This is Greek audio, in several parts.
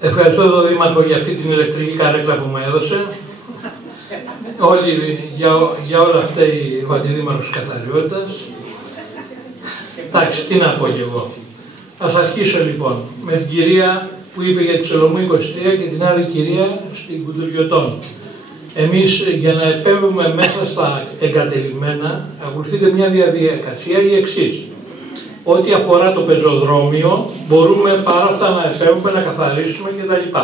Ευχαριστώ τον Δήμαρχο για αυτή την ηλεκτρική καρέκλα που μου έδωσε. Για όλα αυτά ο Αντιδήμαρχος Καθαριότητας. Εντάξει, τι να πω κι εγώ. Ας αρχίσω λοιπόν με την κυρία που είπε για τη Σολομού 23 και την άλλη κυρία στην Κουντουριωτών. Εμείς για να επέμβουμε μέσα στα εγκατελειμμένα ακολουθείται μια διαδικασία η εξής. Ό,τι αφορά το πεζοδρόμιο μπορούμε παρά αυτά να επέμβουμε, να καθαρίσουμε κτλ.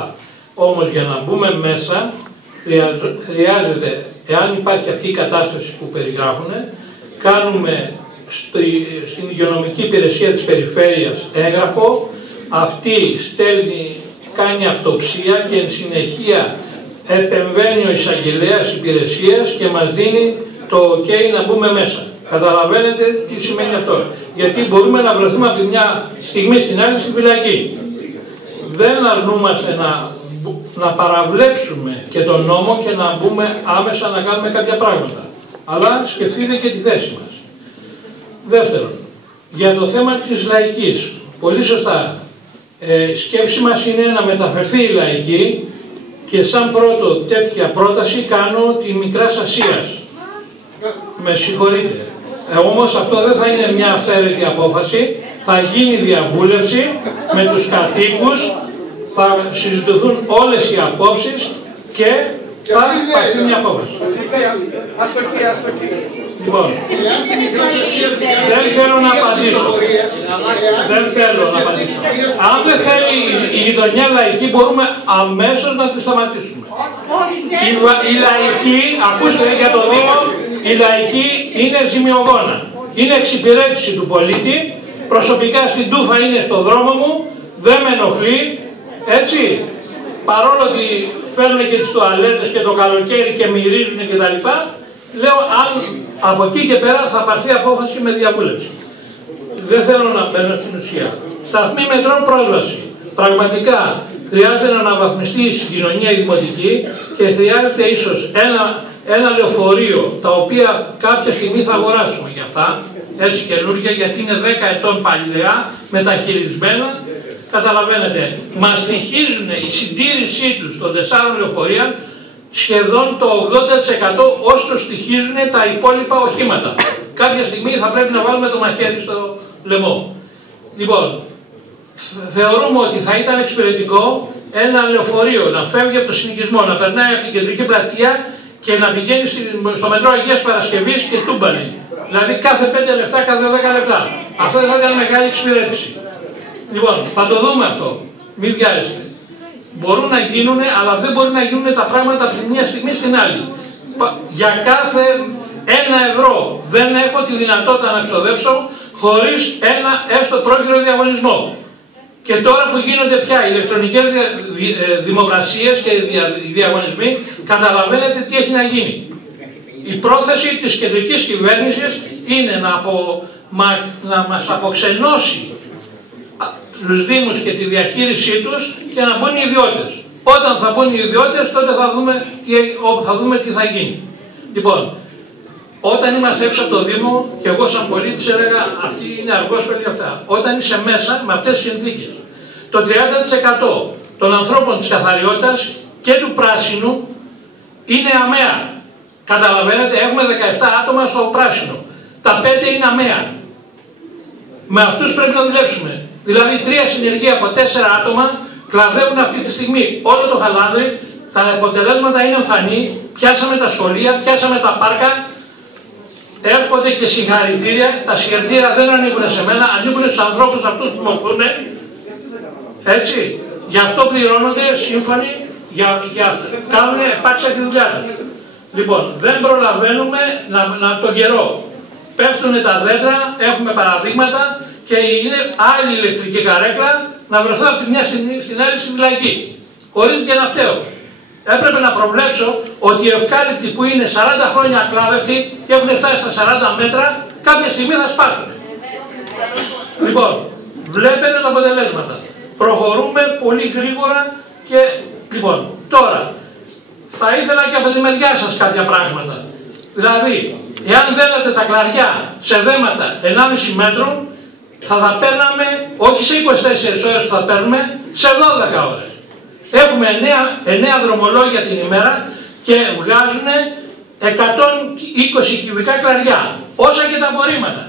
Όμως για να μπούμε μέσα χρειάζεται, εάν υπάρχει αυτή η κατάσταση που περιγράφουν, κάνουμε στην υγειονομική υπηρεσία της περιφέρειας έγγραφο, αυτή κάνει αυτοψία και εν συνεχεία επεμβαίνει ο εισαγγελέας υπηρεσίας και μας δίνει το OK να μπούμε μέσα. Καταλαβαίνετε τι σημαίνει αυτό. Γιατί μπορούμε να βρεθούμε από τη μια στιγμή στην άλλη στη φυλακή. Δεν αρνούμαστε να παραβλέψουμε και τον νόμο και να μπούμε άμεσα να κάνουμε κάποια πράγματα. Αλλά σκεφτείτε και τη θέση μας. Δεύτερον, για το θέμα της λαϊκής. Πολύ σωστά. Σκέψη μας είναι να μεταφερθεί η λαϊκή και σαν πρώτο τέτοια πρόταση κάνω τη Μικράς Ασίας. Με συγχωρείτε. Όμως αυτό δεν θα είναι μια αυθαίρετη απόφαση. Θα γίνει διαβούλευση με τους κατοίκους, θα συζητηθούν όλες οι απόψεις και θα πάρθει μια απόφαση. Λοιπόν, δεν θέλω να απαντήσω. Αν δεν θέλει η γειτονιά λαϊκή μπορούμε αμέσως να τη σταματήσουμε. Η λαϊκή, ακούστε για το Δήμο, η λαϊκή είναι ζημιογόνα. Είναι εξυπηρέτηση του πολίτη. Προσωπικά στην Τούφα είναι στο δρόμο μου, δεν με ενοχλεί, έτσι. Παρόλο ότι παίρνουν και τις τουαλέτες και το καλοκαίρι και μυρίζουν κτλ. Λέω αν από εκεί και πέρα θα πάρθει απόφαση με διαβούλευση. Δεν θέλω να μπαίνω στην ουσία. Σταθμή μετρών πρόσβαση. Πραγματικά χρειάζεται να αναβαθμιστεί η συγκοινωνία η δημοτική και χρειάζεται ίσως ένα λεωφορείο τα οποία κάποια στιγμή θα αγοράσουμε για αυτά, έτσι καινούργια, γιατί είναι 10 ετών παλιά, μεταχειρισμένα. Καταλαβαίνετε, μας στοιχίζουν η συντήρησή τους των 4 λεωφορείων σχεδόν το 80% όσο στοιχίζουν τα υπόλοιπα οχήματα. Κάποια στιγμή θα πρέπει να βάλουμε το μαχαίρι στο λαιμό. Λοιπόν, θεωρούμε ότι θα ήταν εξυπηρετικό ένα λεωφορείο να φεύγει από το συνοικισμό, να περνάει από την κεντρική πλατεία και να πηγαίνει στο μετρό Αγίας Παρασκευής και Τούμπαλη. Δηλαδή κάθε 5 λεπτά, κάθε 10 λεπτά. Αυτό δεν θα ήταν μεγάλη εξυπηρέτηση. Λοιπόν, θα το δούμε αυτό. Μην βιάζεστε. Μπορούν να γίνουν, αλλά δεν μπορεί να γίνουν τα πράγματα από τη μια στιγμή στην άλλη. Για κάθε 1 ευρώ δεν έχω τη δυνατότητα να ξοδέψω χωρίς ένα έστω πρόχειρο διαγωνισμό. Και τώρα που γίνονται πια ηλεκτρονικές δημοκρασίες και διαγωνισμοί, καταλαβαίνετε τι έχει να γίνει. Η πρόθεση της κεντρικής κυβέρνησης είναι να μας αποξενώσει τους Δήμους και τη διαχείρισή τους και να μπουν οι ιδιώτες. Όταν θα μπουν οι ιδιώτες, τότε θα δούμε τι θα γίνει. Λοιπόν, όταν είμαστε έξω από το Δήμο, και εγώ σαν πολίτης έλεγα αυτή είναι αργόσπελη αυτά. Όταν είσαι μέσα με αυτές τις συνθήκες, το 30% των ανθρώπων της καθαριότητας και του πράσινου είναι αμαία. Καταλαβαίνετε, έχουμε 17 άτομα στο πράσινο. Τα 5 είναι αμαία. Με αυτούς πρέπει να δουλέψουμε. Δηλαδή 3 συνεργεία από 4 άτομα κλαβεύουν αυτή τη στιγμή όλο το χαλάνδρι, τα αποτελέσματα είναι εμφανή, πιάσαμε τα σχολεία, πιάσαμε τα πάρκα, έρχονται και συγχαρητήρια, τα συγχαρητήρια δεν ανήκουν σε μένα, ανήκουν στους ανθρώπους αυτούς που μοχθούν, έτσι, γι' αυτό πληρώνονται σύμφωνοι, κάνουν επάξια τη δουλειά τους. Λοιπόν, δεν προλαβαίνουμε τον καιρό. Πέφτουν τα δέντρα, έχουμε παραδείγματα και είναι άλλη ηλεκτρική καρέκλα να βρεθώ από τη μια στην άλλη στη φυλακή. Χωρίς και να φταίω. Έπρεπε να προβλέψω ότι οι ευκάλυπτοι που είναι 40 χρόνια ακλάδευτοι και έχουν φτάσει στα 40 μέτρα, κάποια στιγμή θα σπάσουν. Λοιπόν, βλέπετε τα αποτελέσματα. Προχωρούμε πολύ γρήγορα και λοιπόν, τώρα θα ήθελα και από τη μεριά σας κάποια πράγματα. Δηλαδή, εάν δένατε τα κλαριά σε δέματα 1,5 μέτρο, θα τα παίρναμε όχι σε 24 ώρες που θα παίρνουμε, σε 12 ώρες. Έχουμε 9 δρομολόγια την ημέρα και βγάζουν 120 κυβικά κλαριά, όσα και τα απορρίμματα.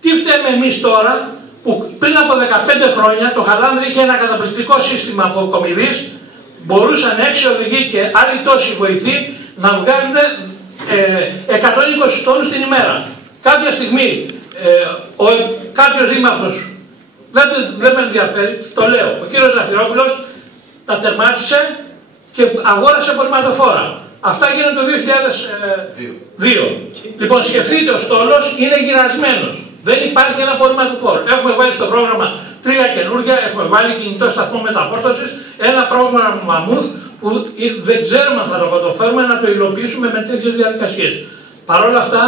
Τι φταίμε εμείς τώρα που πριν από 15 χρόνια το Χαλάνδρη είχε ένα καταπληκτικό σύστημα αποκομιδής, μπορούσαν 6 οδηγοί και άλλοι τόσοι βοηθοί να βγάζουν 120 τόνους την ημέρα. Κάποια στιγμή κάποιος δήμαρχος, δεν με ενδιαφέρει, το λέω, ο κύριος Ζαφυρόπουλος τα τερμάτισε και αγόρασε απορριμματοφόρα. Αυτά γίνανε το 2002. Λοιπόν, σκεφτείτε, ο στόλος είναι γυρασμένος. Δεν υπάρχει ένα απορριμματοφόρο. Έχουμε βάλει στο πρόγραμμα 3 καινούργια, έχουμε βάλει κινητό σταθμό μεταφόρτωσης, ένα πρόγραμμα μαμούθ που δεν ξέρουμε αν θα το καταφέρουμε να το υλοποιήσουμε με τέτοιες διαδικασίες. Παρ' όλα αυτά,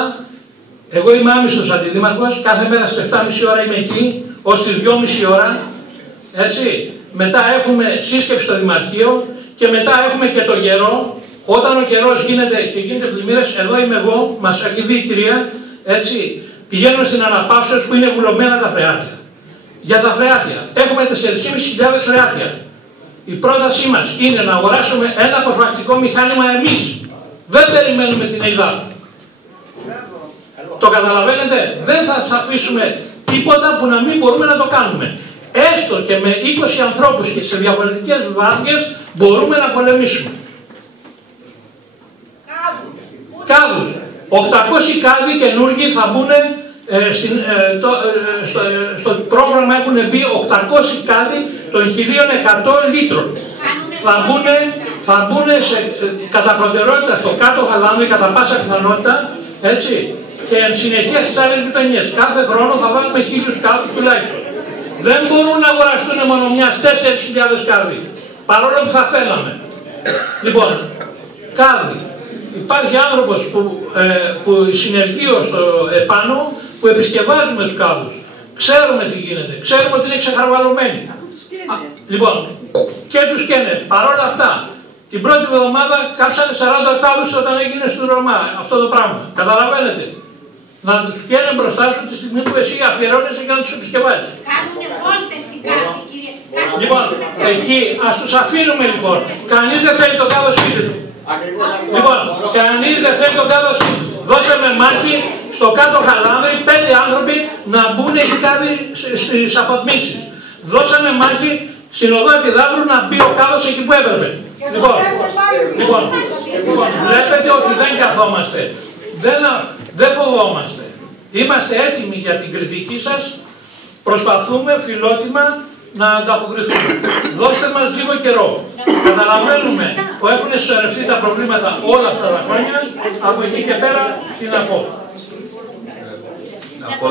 εγώ είμαι άμυστος αντιδήμαρχος, κάθε μέρα στις 7.30 ώρα είμαι εκεί, ως τις 2.30 ώρα, έτσι. Μετά έχουμε σύσκεψη στο Δημαρχείο και μετά έχουμε και το καιρό. Όταν ο καιρός γίνεται και γίνεται πλημμύρες, εδώ είμαι εγώ, μας έχει δει η κυρία, έτσι. Πηγαίνουμε στην αναπαύσεως που είναι βουλωμένα τα φρεάτια. Για τα φρεάτια. Έχουμε 4.500 φρεάτια. Η πρότασή μας είναι να αγοράσουμε ένα αποφρακτικό μηχάνημα εμείς. Δεν περιμένουμε την ΕΙΔΑ. Το καταλαβαίνετε, δεν θα σας αφήσουμε τίποτα που να μην μπορούμε να το κάνουμε. Έστω και με 20 ανθρώπους και σε διαφορετικές βάρδιες μπορούμε να πολεμήσουμε. Κάδους. 800 κάδοι καινούργοι θα μπουν, στο πρόγραμμα έχουν μπει 800 κάδοι των 1.100 λίτρων. Θα μπουν κατά προτεραιότητα στο κάτω Χαλάνδρη κατά πάσα πιθανότητα, έτσι, και εν συνεχεία στις άλλες γειτονιές. Κάθε χρόνο θα βάλουμε 1.000 κάδους τουλάχιστον. Δεν μπορούν να αγοραστούν μόνο μιας 4.000 κάδοι, παρόλο που θα θέλαμε. Λοιπόν, κάδοι. Υπάρχει άνθρωπος που συνεργεί στο επάνω, που επισκευάζουμε τους κάδους. Ξέρουμε τι γίνεται, ξέρουμε ότι είναι ξεχαρβαλωμένοι. Λοιπόν, και τους καίνε. Παρ' όλα αυτά, την πρώτη εβδομάδα κάψανε 40 κάδους όταν έγινε στο Ρωμά αυτό το πράγμα. Καταλαβαίνετε. Να τους καίνε μπροστά σου τη στιγμή που εσύ αφιερώνεσαι και να τους επισκευάζεις. Κάνουνε βόλτες οι κάδοι, κύριε. Λοιπόν, εκεί ας τους αφήνουμε λοιπόν. Κανείς δεν θέλει το κάδο σπίτι του. Λοιπόν, κανείς δεν θέλει τον κάδο σπίτι του. Δώσαμε μάχη στο κάτω Χαλάνδρη 5 άνθρωποι να μπουν οι κάδοι στις αποδμήσεις. Δώσαμε μάχη στην οδό Επιδαύρου να μπει ο κάδος εκεί που έπρεπε. Λοιπόν, βλέπετε ότι δεν καθόμαστε. Δεν φοβόμαστε. Είμαστε έτοιμοι για την κριτική σας. Προσπαθούμε φιλότιμα να ανταποκριθούμε. Δώστε μας λίγο καιρό. Καταλαβαίνουμε που έχουν συσσωρευτεί τα προβλήματα όλα αυτά τα χρόνια. Από εκεί και πέρα τι να πω. Να πω